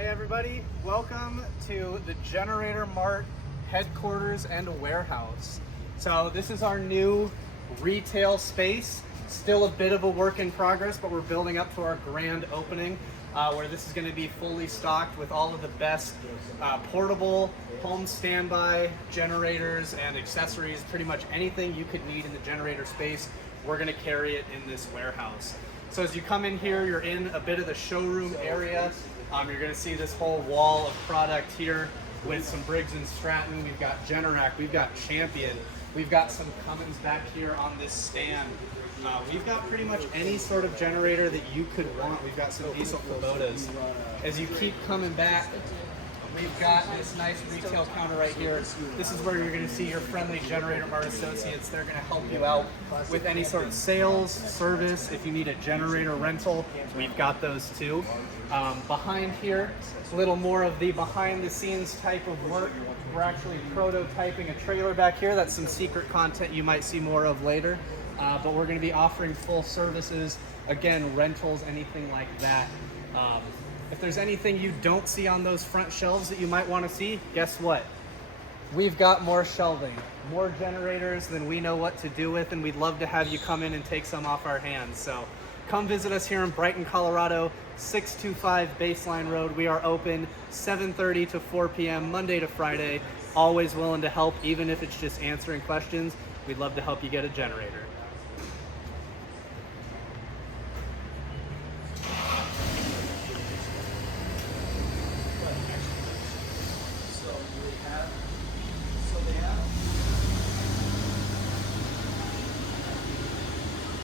Hey everybody, welcome to the Generator Mart headquarters and warehouse. So this is our new retail space. Still a bit of a work in progress, but we're building up to our grand opening where this is going to be fully stocked with all of the best portable home standby generators and accessories. Pretty much anything you could need in the generator space, we're going to carry it in this warehouse. So as you come in here, you're in a bit of the showroom area. You're going to see this whole wall of product here with some Briggs & Stratton. We've got Generac, we've got Champion, we've got some Cummins back here on this stand. We've got pretty much any sort of generator that you could want. We've got some diesel Kubotas. As you keep coming back, we've got this nice retail counter right here. This is where you're going to see your friendly Generator Mart associates. They're going to help you out with any sort of sales, service. If you need a generator rental, we've got those too. Behind here, a little more of the behind the scenes type of work. We're actually prototyping a trailer back here. That's some secret content you might see more of later. But we're going to be offering full services, again, rentals, anything like that. If there's anything you don't see on those front shelves that you might want to see, guess what? We've got more shelving, more generators than we know what to do with, and we'd love to have you come in and take some off our hands. So come visit us here in Brighton, Colorado, 625 Baseline Road. We are open 7:30 to 4 p.m. Monday to Friday. Always willing to help, even if it's just answering questions. We'd love to help you get a generator.